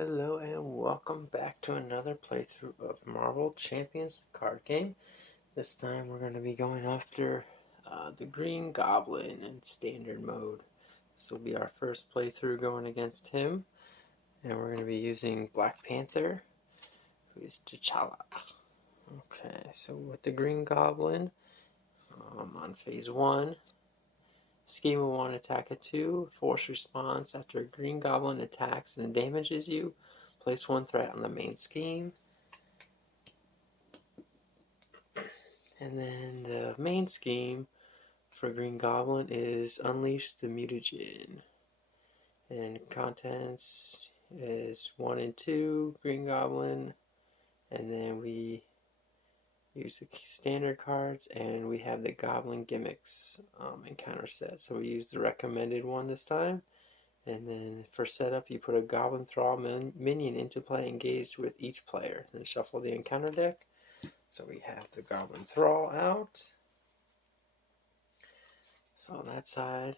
Hello and welcome back to another playthrough of Marvel Champions card game. This time we're going to be going after the Green Goblin in standard mode. This will be our first playthrough going against him. And we're going to be using Black Panther, who is T'Challa. Okay, so with the Green Goblin, on phase 1, scheme of 1, attack at 2, force response. After a Green Goblin attacks and damages you, place 1 threat on the main scheme. And then the main scheme for Green Goblin is unleash the mutagen. And contents is 1 and 2, Green Goblin. And then we use the standard cards, and we have the Goblin gimmicks encounter set. So we use the recommended one this time. And then for setup, you put a Goblin Thrall minion into play engaged with each player. Then shuffle the encounter deck. So we have the Goblin Thrall out. So on that side,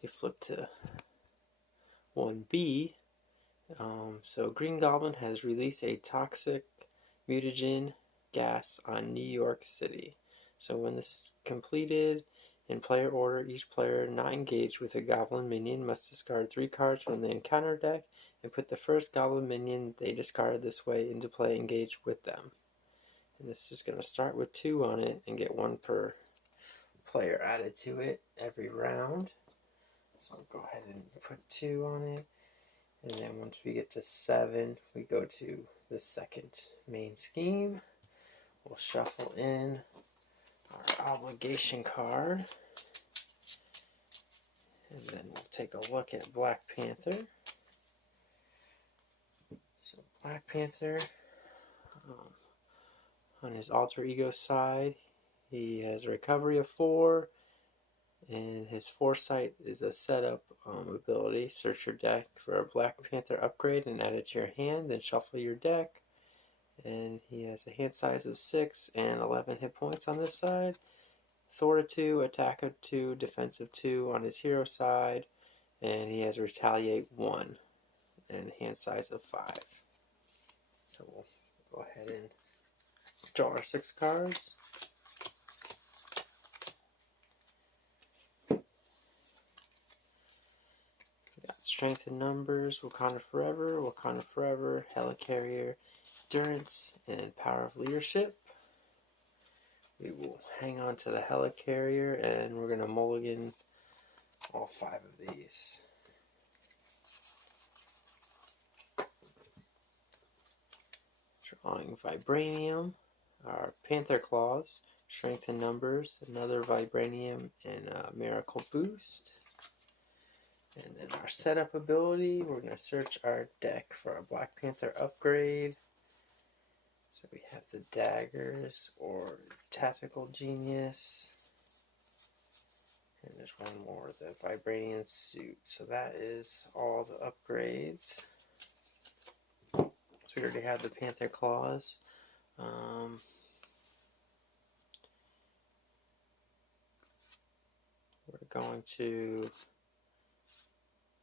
you flip to 1B. So Green Goblin has released a toxic mutagen gas on New York City. So when this is completed, in player order, each player not engaged with a Goblin minion must discard 3 cards from the encounter deck and put the first Goblin minion they discarded this way into play engaged with them. And this is going to start with 2 on it and get 1 per player added to it every round. So I'll go ahead and put 2 on it. And then once we get to 7, we go to the second main scheme. We'll shuffle in our obligation card. And then we'll take a look at Black Panther. So Black Panther, on his alter ego side, he has a recovery of 4, and his foresight is a setup ability. Search your deck for a Black Panther upgrade and add it to your hand, then shuffle your deck. And he has a hand size of 6 and 11 hit points on this side. Fortitude, attack of 2, defense of 2 on his hero side. And he has retaliate 1 and hand size of 5. So we'll go ahead and draw our 6 cards. We got Strength in Numbers, Wakanda Forever, Helicarrier, Endurance, and Power of Leadership. We will hang on to the Helicarrier, and we're going to mulligan all 5 of these. Drawing Vibranium, our Panther Claws, Strength in Numbers, another Vibranium, and a Miracle Boost. And then our setup ability, we're going to search our deck for a Black Panther upgrade. So we have the Daggers or Tactical Genius. And there's one more, the Vibranium Suit. So that is all the upgrades. So we already have the Panther Claws. We're going to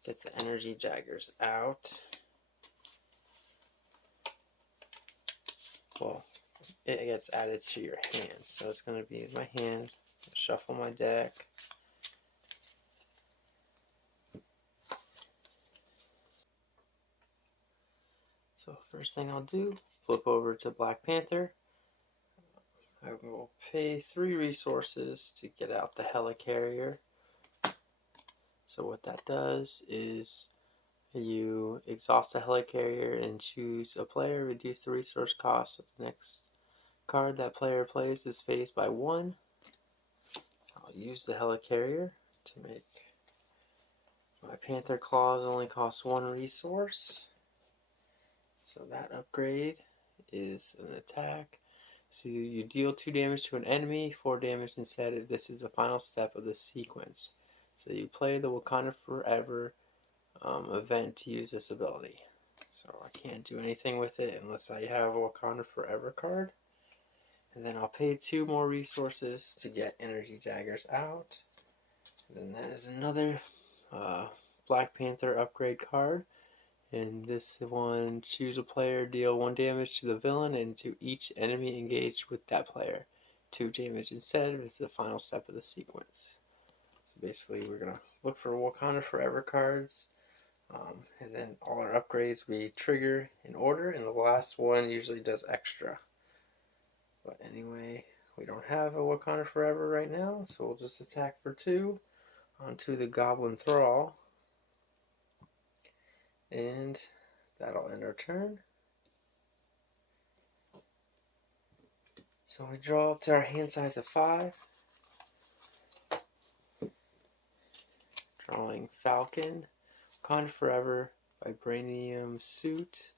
get the Energy Jaggers out. Well, it gets added to your hand. So it's going to be in my hand. Shuffle my deck. So first thing I'll do, flip over to Black Panther. I will pay 3 resources to get out the Helicarrier. So what that does is you exhaust the Helicarrier and choose a player, reduce the resource cost of the next card that player plays is phased by 1. I'll use the Helicarrier to make my Panther Claws only cost 1 resource. So that upgrade is an attack. So you deal 2 damage to an enemy, 4 damage instead if this is the final step of the sequence. So you play the Wakanda Forever event to use this ability. So I can't do anything with it unless I have a Wakanda Forever card. And then I'll pay 2 more resources to get Energy Jaggers out. And then that is another Black Panther upgrade card. And this one, choose a player, deal 1 damage to the villain and to each enemy engaged with that player. 2 damage instead. It's the final step of the sequence. So basically, we're gonna look for Wakanda Forever cards, and then all our upgrades we trigger in order, and the last one usually does extra. But anyway, we don't have a Wakanda Forever right now, so we'll just attack for 2 onto the Goblin Thrall. And that'll end our turn. So we draw up to our hand size of 5. Drawing Falcon, Wakanda Forever, Vibranium Suit,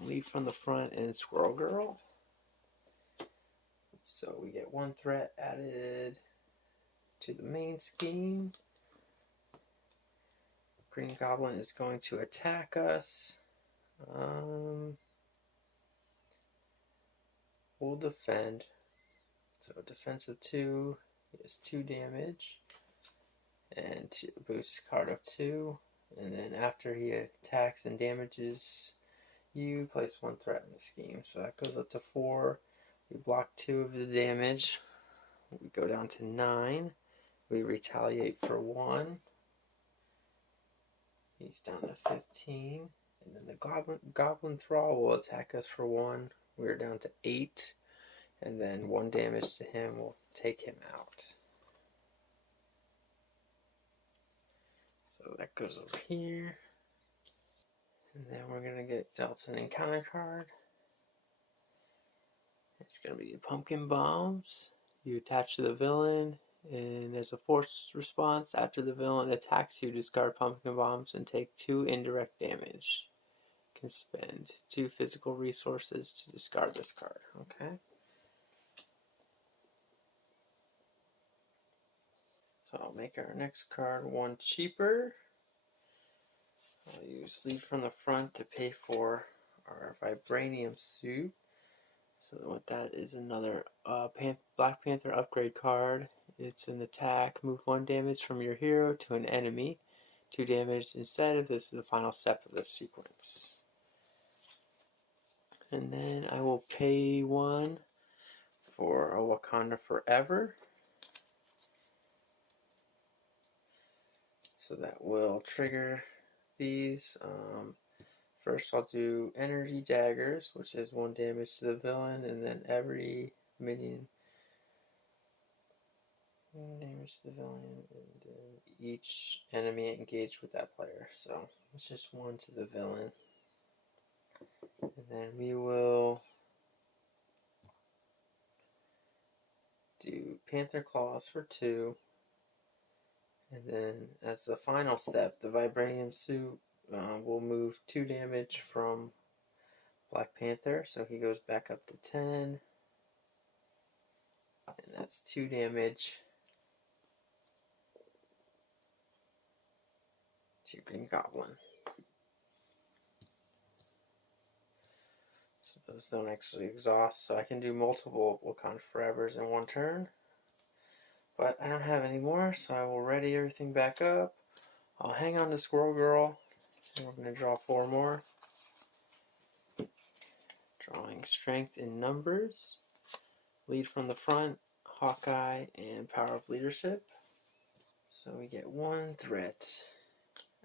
Lead from the Front, and Squirrel Girl. So we get 1 threat added to the main scheme. Green Goblin is going to attack us. We'll defend. So defensive 2 is 2 damage. And to boost card of 2. And then after he attacks and damages you, place 1 threat in the scheme. So that goes up to 4. We block 2 of the damage. We go down to 9. We retaliate for 1. He's down to 15. And then the Goblin Thrall will attack us for 1. We're down to 8. And then 1 damage to him will take him out. So that goes over here. And then we're going to get dealt an encounter card. It's going to be Pumpkin Bombs. You attach to the villain, and as a force response, after the villain attacks you, discard Pumpkin Bombs and take 2 indirect damage. You can spend 2 physical resources to discard this card. Okay. So I'll make our next card 1 cheaper. I'll use Lead from the Front to pay for our Vibranium Suit. So what that is, another Black Panther upgrade card. It's an attack. Move 1 damage from your hero to an enemy. 2 damage instead of this is the final step of this sequence. And then I will pay 1 for a Wakanda Forever. So that will trigger these. First I'll do Energy Daggers, which is 1 damage to the villain, and then every minion 1 damage to the villain, and then each enemy engaged with that player. So it's just 1 to the villain. And then we will do Panther Claws for 2. And then as the final step, the Vibranium Suit will move 2 damage from Black Panther, so he goes back up to 10. And that's 2 damage to Green Goblin. So those don't actually exhaust, so I can do multiple Wakanda Forevers in 1 turn. But I don't have any more, so I will ready everything back up. I'll hang on to Squirrel Girl, and we're going to draw 4 more. Drawing Strength in Numbers, Lead from the Front, Hawkeye, and Power of Leadership. So we get 1 threat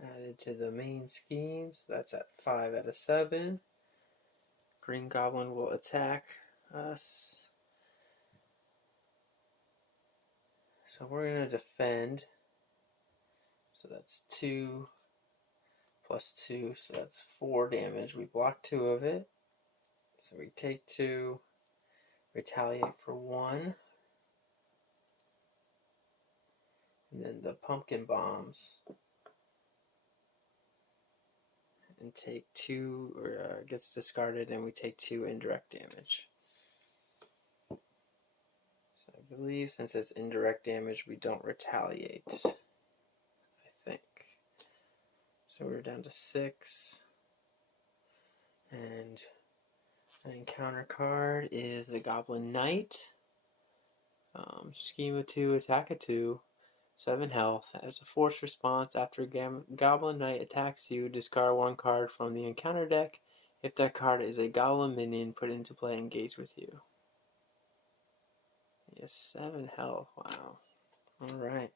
added to the main scheme, so that's at 5 out of 7. Green Goblin will attack us. So we're going to defend. So that's 2 plus 2, so that's 4 damage. We block 2 of it. So we take 2, retaliate for 1. And then the Pumpkin Bombs. And take 2, or gets discarded, and we take 2 indirect damage. So I believe since it's indirect damage, we don't retaliate. I think. So we're down to 6. And an encounter card is the Goblin Knight. Scheme of 2, attack of 2. 7 health. As a force response, after Goblin Knight attacks you, discard 1 card from the encounter deck. If that card is a Goblin minion, put it into play, engage with you. Yes, 7 health. Wow. Alright.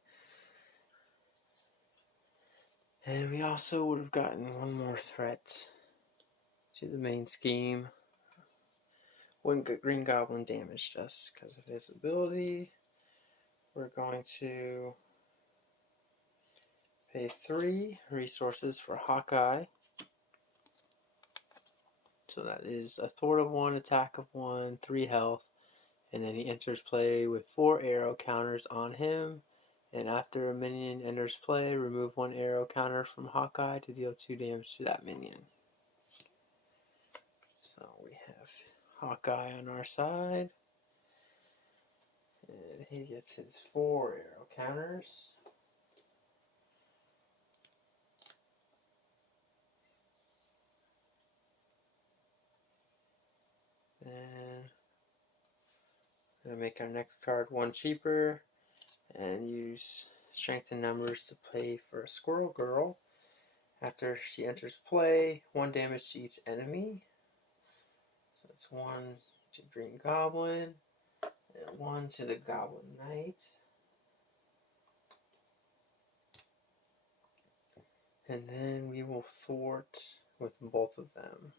And we also would have gotten 1 more threat to the main scheme. When Green Goblin damaged us because of his ability, we're going to pay 3 resources for Hawkeye. So that is a Thwart of 1, attack of 1, 3 health, and then he enters play with 4 arrow counters on him. And after a minion enters play, remove 1 arrow counter from Hawkeye to deal 2 damage to that minion. So we have Hawkeye on our side, and he gets his 4 arrow counters. And we're going to make our next card 1 cheaper and use strength in numbers to play for a Squirrel Girl. After she enters play, 1 damage to each enemy. So that's 1 to Green Goblin and 1 to the Goblin Knight. And then we will thwart with both of them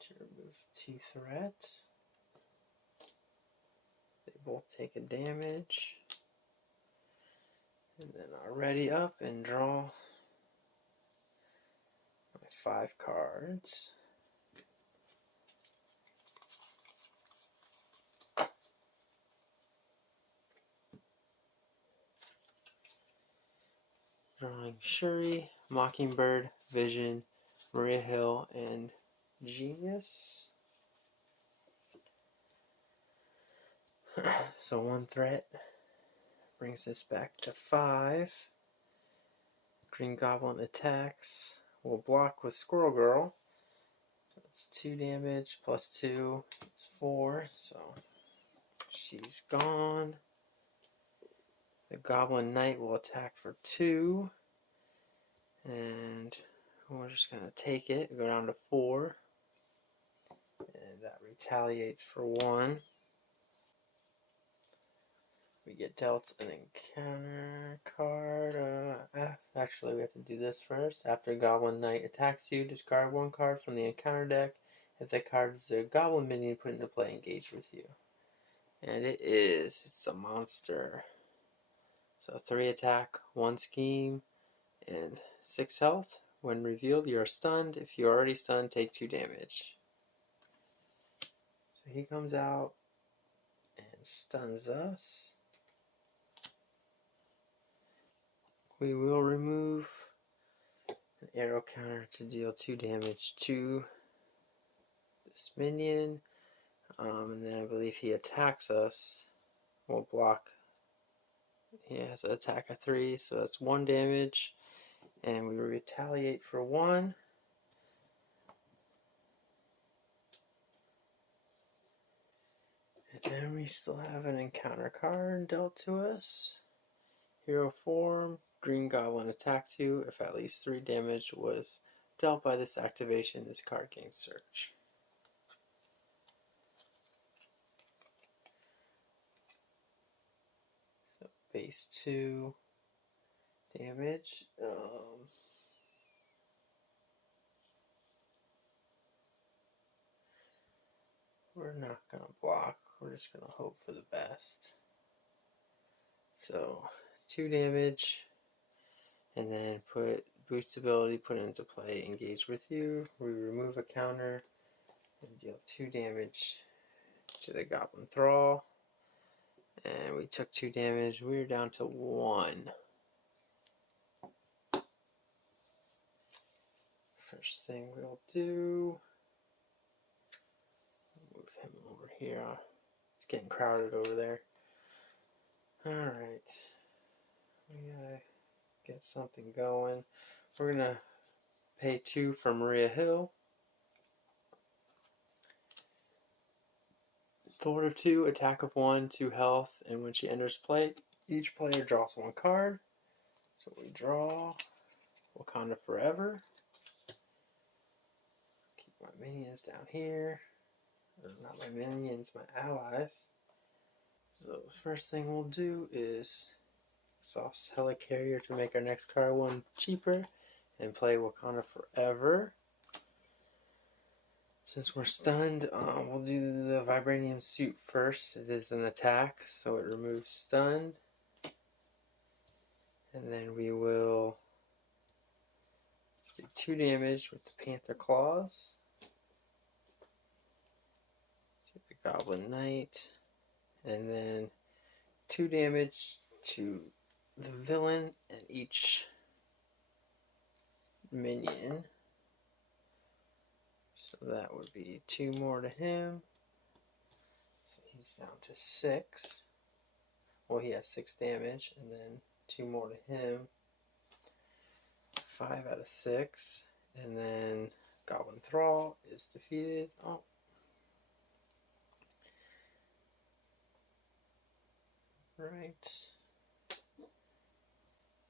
to remove 2 threat. They both take a damage. And then I'll ready up and draw my 5 cards. Drawing Shuri, Mockingbird, Vision, Maria Hill, and Genius. So 1 threat brings this back to 5. Green Goblin attacks. We'll block with Squirrel Girl. That's 2 damage plus 2 is 4. So she's gone. The Goblin Knight will attack for 2. And we're just going to take it, go down to 4. And that retaliates for 1. We get dealt an encounter card. Actually, we have to do this first. After Goblin Knight attacks you, discard 1 card from the encounter deck. If that card is a Goblin minion, put into play, engage with you. And it is. It's a monster. So 3 attack, 1 scheme, and 6 health. When revealed, you are stunned. If you are already stunned, take 2 damage. So he comes out and stuns us. We will remove an arrow counter to deal 2 damage to this minion. And then I believe he attacks us. We'll block. He has an attack of 3, so that's 1 damage. And we retaliate for 1. And then we still have an encounter card dealt to us. Hero form. Green Goblin attacks you. If at least 3 damage was dealt by this activation, this card gains search. So base 2 damage. We're not going to block. We're just going to hope for the best. So 2 damage. And then put boost ability, put it into play, engage with you. We remove a counter and deal 2 damage to the Goblin Thrall. And we took 2 damage. We're down to 1. First thing we'll do, move him over here. It's getting crowded over there. Alright. We gotta get something going. We're gonna pay 2 for Maria Hill. Thwart of 2, attack of 1, 2 health, and when she enters play, Each player draws one card. So we draw Wakanda Forever. Keep my minions down here. Or not my minions, my allies. So the first thing we'll do is exhaust Helicarrier to make our next card one cheaper and play Wakanda Forever. Since we're stunned, we'll do the Vibranium Suit first. It is an attack, so it removes stun. And then we will do 2 damage with the Panther Claws to the Goblin Knight. And then 2 damage to the villain and each minion. So that would be 2 more to him. So he's down to 6. Well, he has 6 damage, and then 2 more to him. 5 out of 6. And then Goblin Thrall is defeated. Oh. Right.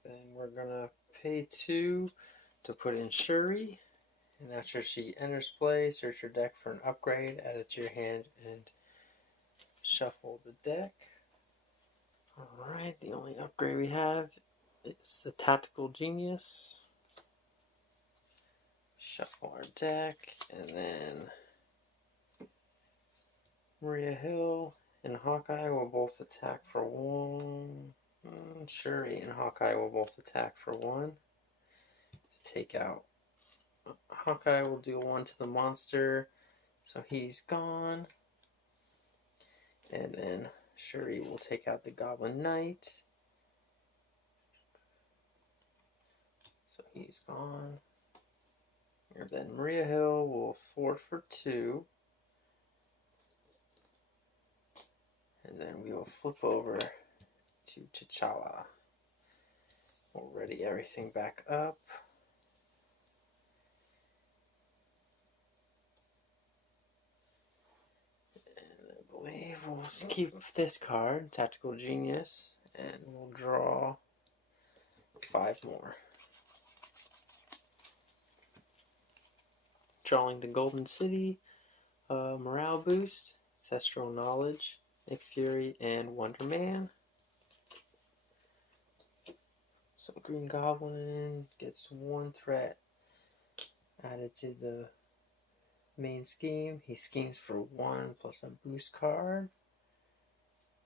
Then we're gonna pay 2 to put in Shuri. And after she enters play, search your deck for an upgrade, add it to your hand, and shuffle the deck. Alright, the only upgrade we have is the Tactical Genius. Shuffle our deck, and then Maria Hill and Hawkeye will both attack for 1. Shuri and Hawkeye will both attack for 1. To take out Hawkeye will do 1 to the monster, so he's gone. And then Shuri will take out the Goblin Knight, so he's gone. And then Maria Hill will forward for 2. And then we will flip over to T'Challa. We'll ready everything back up. We'll keep this card, Tactical Genius, and we'll draw 5 more. Drawing the Golden City, Morale Boost, Ancestral Knowledge, Nick Fury, and Wonder Man. So Green Goblin gets 1 threat added to the main scheme. He schemes for 1 plus a boost card.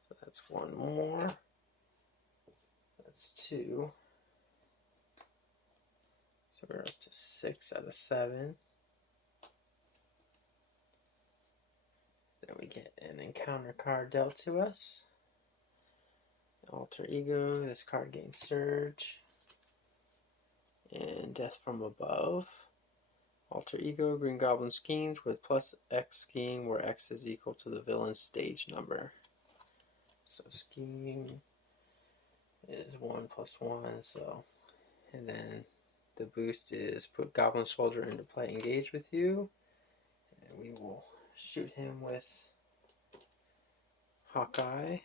So that's 1 more. That's 2. So we're up to 6 out of 7. Then we get an encounter card dealt to us. Alter Ego, this card gains Surge. And Death from Above. Alter Ego, Green Goblin schemes with plus X scheme, where X is equal to the villain's stage number. So scheme is 1 plus 1, so, and then the boost is put Goblin Soldier into play, engage with you, and we will shoot him with Hawkeye.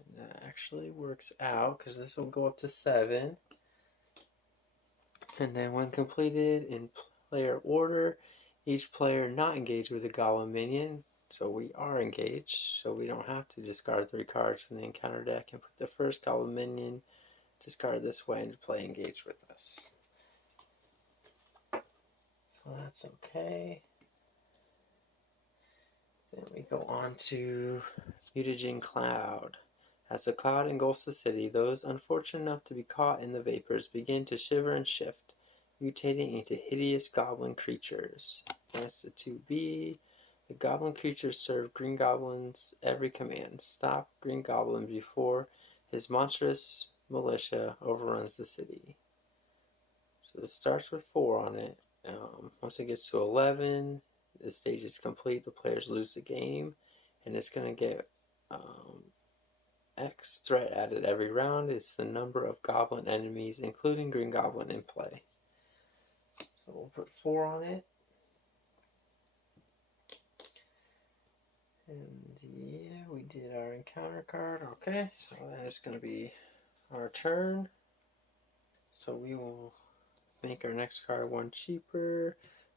And that actually works out, because this will go up to 7. And then when completed in player order, each player not engaged with a Goblin minion, so we are engaged, so we don't have to discard 3 cards from the encounter deck and put the first Goblin minion discard this way into play engaged with us. So that's okay. Then we go on to Mutagen Cloud. As the cloud engulfs the city, those unfortunate enough to be caught in the vapors begin to shiver and shift, mutating into hideous goblin creatures. That's the 2B. The goblin creatures serve Green Goblin's every command. Stop Green Goblin before his monstrous militia overruns the city. So this starts with 4 on it. Once it gets to 11, the stage is complete. The players lose the game, and it's going to get X threat added every round. It's the number of goblin enemies, including Green Goblin, in play. So we'll put 4 on it. And our encounter card. Okay, so that is going to be our turn. So we will make our next card one cheaper.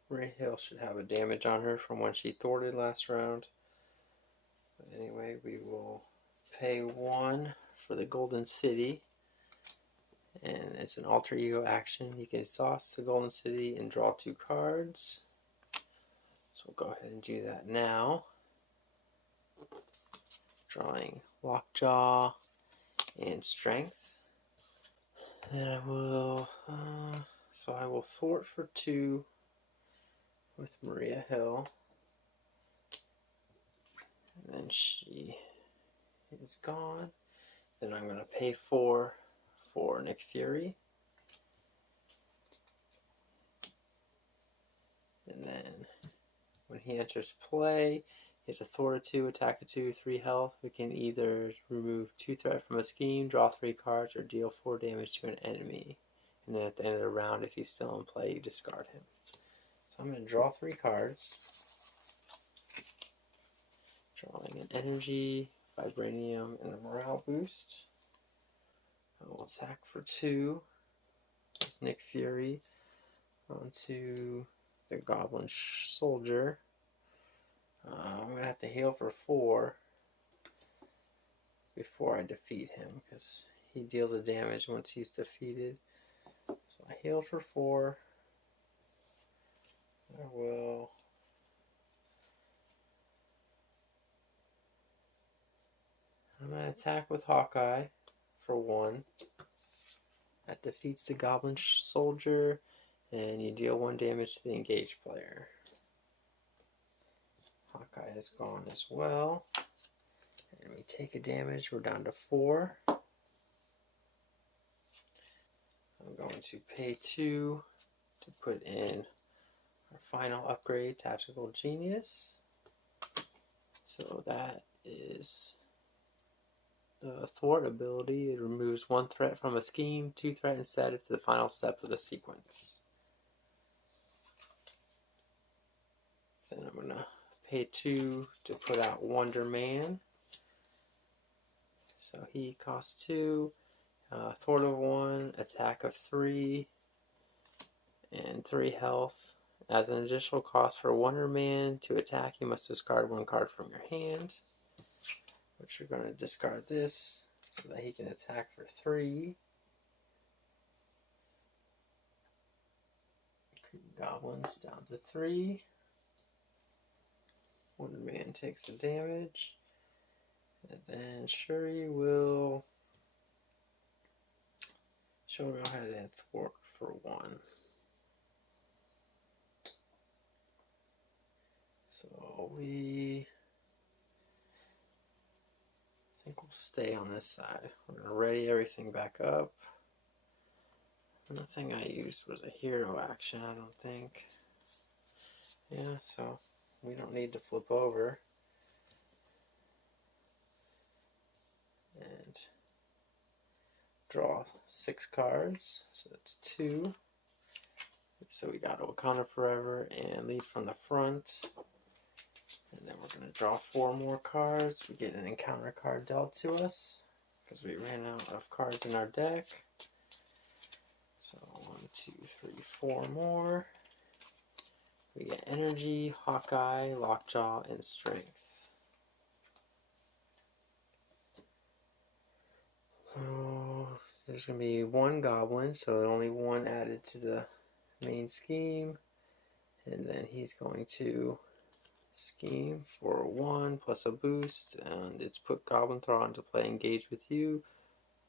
Maria Hill should have a damage on her from when she thwarted last round. But anyway, we will pay 1 for the Golden City. And it's an alter ego action. You can exhaust the Golden City and draw 2 cards. So we'll go ahead and do that now. Drawing Lockjaw and Strength. Then I will, so I will thwart for 2 with Maria Hill. And then she is gone. Then I'm going to pay 4 for Nick Fury. And then when he enters play, he has a thwart of 2, attack of 2, 3 health. We can either remove 2 threat from a scheme, draw 3 cards, or deal 4 damage to an enemy. And then at the end of the round, if he's still in play, you discard him. So I'm going to draw 3 cards. Drawing an energy, vibranium, and a morale boost. I will attack for 2 with Nick Fury onto the Goblin Soldier. I'm going to have to heal for 4 before I defeat him, because he deals the damage once he's defeated. So I heal for 4. I will I'm going to attack with Hawkeye for 1. That defeats the Goblin Soldier, and you deal 1 damage to the engaged player. Hawkeye is gone as well. And we take a damage. We're down to 4. I'm going to pay 2 to put in our final upgrade, Tactical Genius. So that is the thwart ability. It removes 1 threat from a scheme, 2 threat instead if the final step of the sequence. Then I'm going to pay 2 to put out Wonder Man. So he costs 2, thwart of 1, attack of 3, and 3 health. As an additional cost for Wonder Man, to attack you must discard 1 card from your hand. Which you're going to discard this so that he can attack for 3. Green Goblins down to 3. Wonder Man takes the damage. And then Shuri will go ahead and thwart for 1. So I think we'll stay on this side. We're going to ready everything back up. Nothing I used was a hero action, I don't think. Yeah, so we don't need to flip over. And draw 6 cards. So that's 2. So we got Wakanda Forever and Lead from the Front. And then we're going to draw 4 more cards. We get an encounter card dealt to us because we ran out of cards in our deck. So 1, 2, 3, 4 more. We get Energy, Hawkeye, Lockjaw, and Strength. So there's going to be 1 Goblin, so only 1 added to the main scheme. And then he's going to scheme for 1 plus a boost, and it's put Goblin Throw into play, engage with you.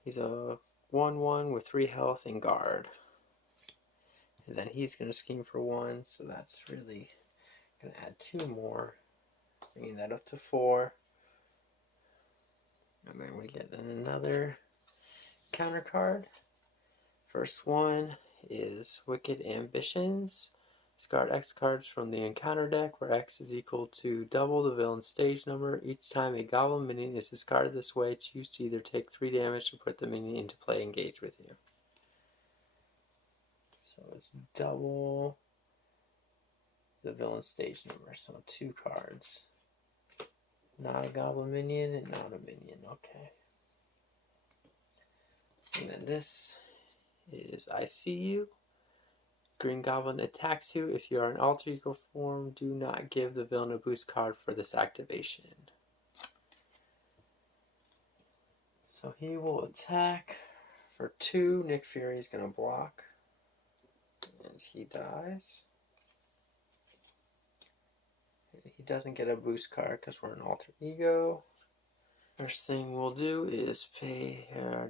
He's a 1/1 with 3 health and guard. And then he's going to scheme for 1, so that's really going to add 2 more, bringing that up to 4. And then we get another counter card. First one is Wicked Ambitions. Discard X cards from the encounter deck, where X is equal to double the villain's stage number. Each time a goblin minion is discarded this way, choose to either take 3 damage or put the minion into play, engage with you. So it's double the villain's stage number, so 2 cards. Not a goblin minion and not a minion. Okay. And then this is I See You. Green Goblin attacks you. If you are an alter ego form, do not give the villain a boost card for this activation. So he will attack for 2. Nick Fury is going to block. And he dies. He doesn't get a boost card because we're an alter ego. First thing we'll do is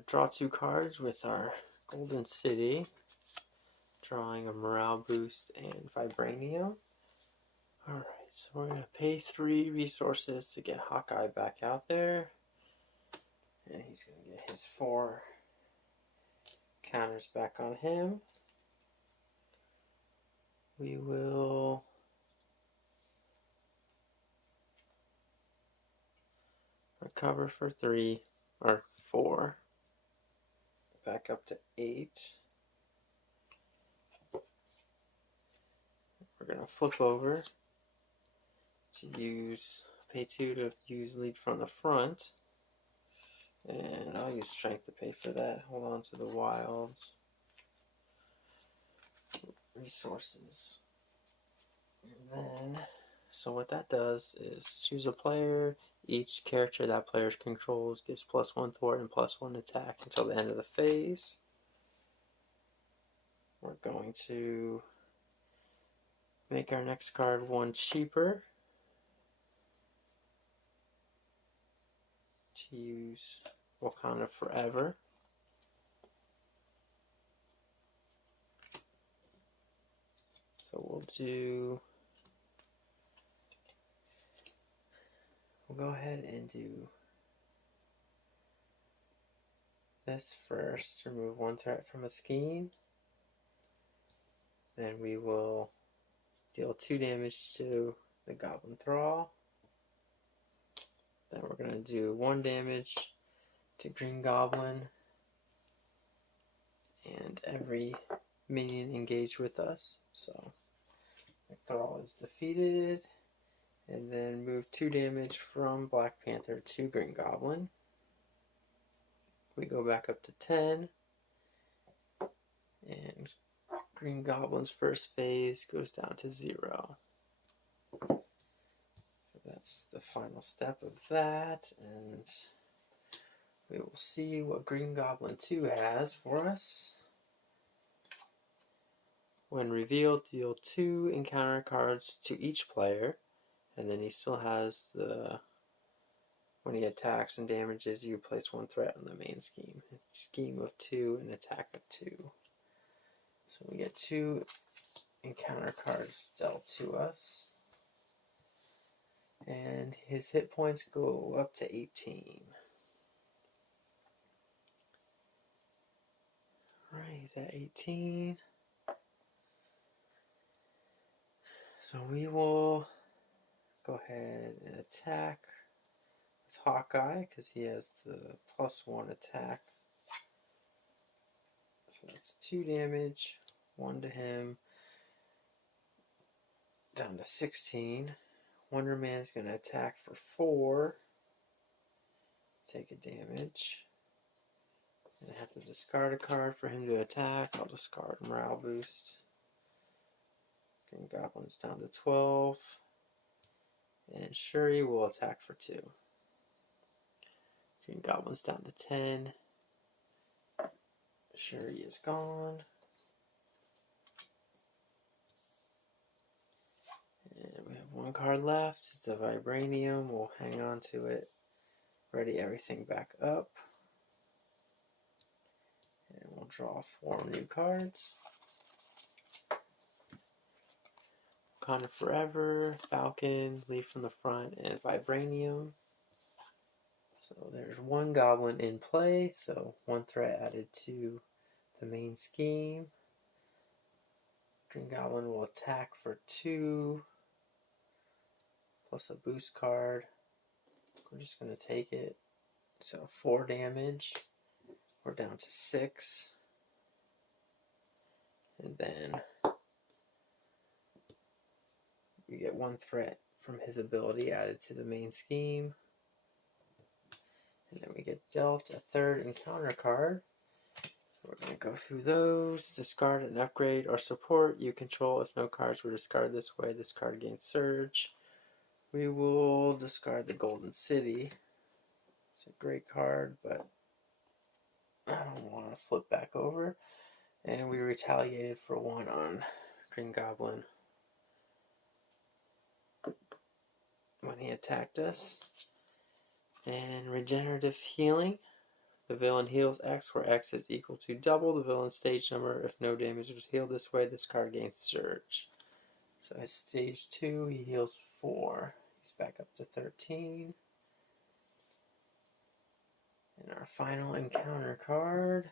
draw 2 cards with our Golden City. Drawing a morale boost and vibranium. Alright, so we're going to pay 3 resources to get Hawkeye back out there. And he's going to get his 4 counters back on him. We will recover for 3 or 4. Back up to 8. We're going to flip over to pay 2 to use lead from the front. And I'll use strength to pay for that. Hold on to the wilds. Resources. And then, so what that does is choose a player. Each character that player controls gives +1 thwart and +1 attack until the end of the phase. We're going to make our next card 1 cheaper to use Wakanda Forever. So we'll go ahead and do this first. Remove 1 threat from a scheme. Then we will deal 2 damage to the Goblin Thrall. Then we're going to do 1 damage to Green Goblin and every minion engaged with us. So the Thrall is defeated. And then move 2 damage from Black Panther to Green Goblin. We go back up to 10. And Green Goblin's first phase goes down to 0. So that's the final step of that. And we will see what Green Goblin 2 has for us. When revealed, deal 2 encounter cards to each player. And then he still has when he attacks and damages, you place 1 threat on the main scheme. Scheme of 2 and attack of 2. So we get 2 encounter cards dealt to us. And his hit points go up to 18. Right, he's at 18. So we will go ahead and attack with Hawkeye because he has the +1 attack. So that's 2 damage, 1 to him, down to 16. Wonder Man's going to attack for 4, take a damage. And I have to discard a card for him to attack. I'll discard Morale Boost. Green Goblin's down to 12. And Shuri will attack for 2. Green Goblin's down to 10. Shuri is gone. And we have 1 card left. It's a Vibranium. We'll hang on to it. Ready everything back up. And we'll draw 4 new cards. Wakanda Forever, Falcon, Leaf from the Front, and Vibranium. So there's 1 goblin in play, so 1 threat added to the main scheme. Green Goblin will attack for 2, plus a boost card. We're just going to take it. So 4 damage. We're down to 6. And then you get 1 threat from his ability added to the main scheme. And then we get dealt a third encounter card. We're going to go through those. Discard an upgrade or support you control. If no cards were discarded this way, this card gains Surge. We will discard the Golden City. It's a great card, but I don't want to flip back over. And we retaliated for 1 on Green Goblin when he attacked us. And regenerative healing. The villain heals X, where X is equal to double the villain's stage number. If no damage was healed this way, this card gains Surge. So at stage 2, he heals 4. He's back up to 13. And our final encounter card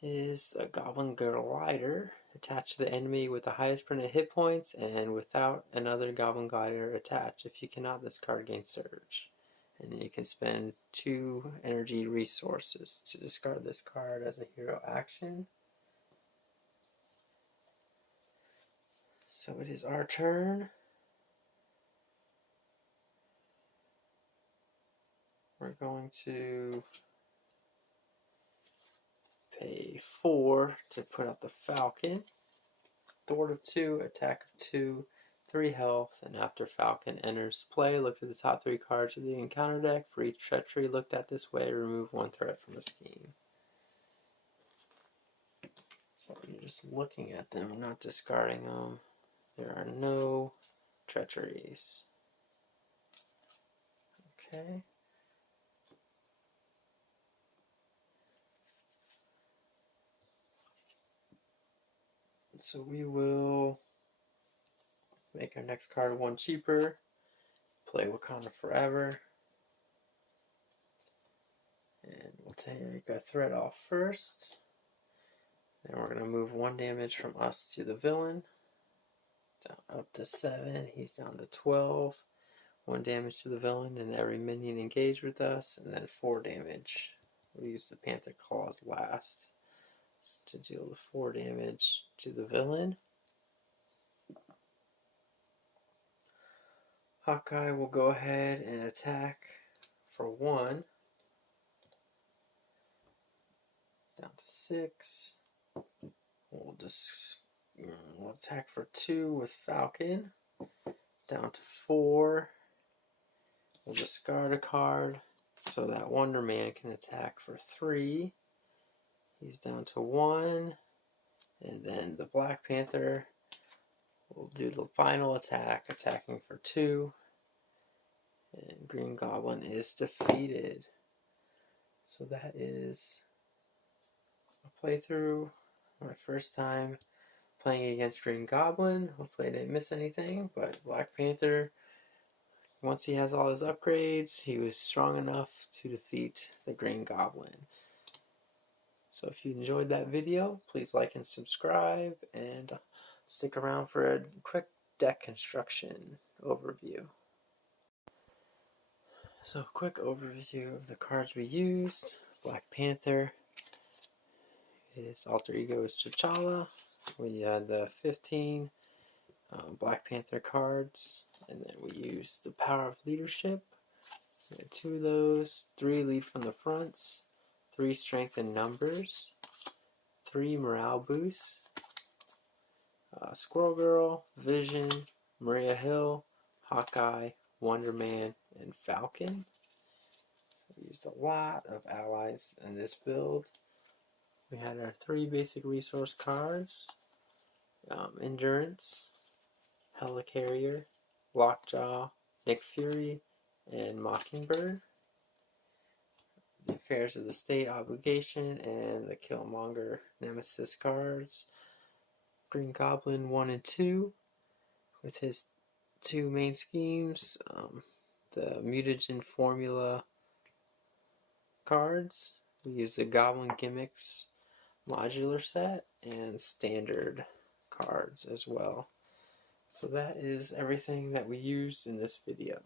is a Goblin Glider. Attached to the enemy with the highest printed hit points and without another Goblin Glider attached. If you cannot, this card gains Surge. And you can spend 2 energy resources to discard this card as a hero action. So it is our turn. We're going to pay 4 to put out the Falcon. Thwart of 2, attack of 2, 3 health, and after Falcon enters play, look at the top 3 cards of the encounter deck. For each treachery looked at this way, remove 1 threat from the scheme. So you're just looking at them, not discarding them. There are no treacheries. Okay. So we will make our next card 1 cheaper. Play Wakanda Forever. And we'll take a threat off first. Then we're going to move 1 damage from us to the villain. Down up to 7. He's down to 12. 1 damage to the villain and every minion engaged with us. And then 4 damage. We'll use the Panther Claws last to deal the 4 damage to the villain. Hawkeye will go ahead and attack for 1. Down to 6. We'll attack for 2 with Falcon. Down to 4. We'll discard a card so that Wonder Man can attack for 3. He's down to 1. And then the Black Panther will do the final attack, attacking for 2. And Green Goblin is defeated. So that is a playthrough. My first time playing against Green Goblin. Hopefully I didn't miss anything, but Black Panther, once he has all his upgrades, he was strong enough to defeat the Green Goblin. So if you enjoyed that video, please like and subscribe, and stick around for a quick deck construction overview. So a quick overview of the cards we used. Black Panther, his alter ego is T'Challa. We had the 15 Black Panther cards, and then we used the Power of Leadership. We had 2 of those, 3 Lead from the Fronts, 3 Strength in Numbers, 3 Morale Boosts, Squirrel Girl, Vision, Maria Hill, Hawkeye, Wonder Man, and Falcon. So we used a lot of allies in this build. We had our 3 basic resource cards, Endurance, Helicarrier, Lockjaw, Nick Fury, and Mockingbird. The Affairs of the State Obligation and the Killmonger Nemesis cards. Green Goblin 1 and 2 with his 2 main schemes, the mutagen formula cards. We use the Goblin Gimmicks modular set and standard cards as well. So that is everything that we used in this video.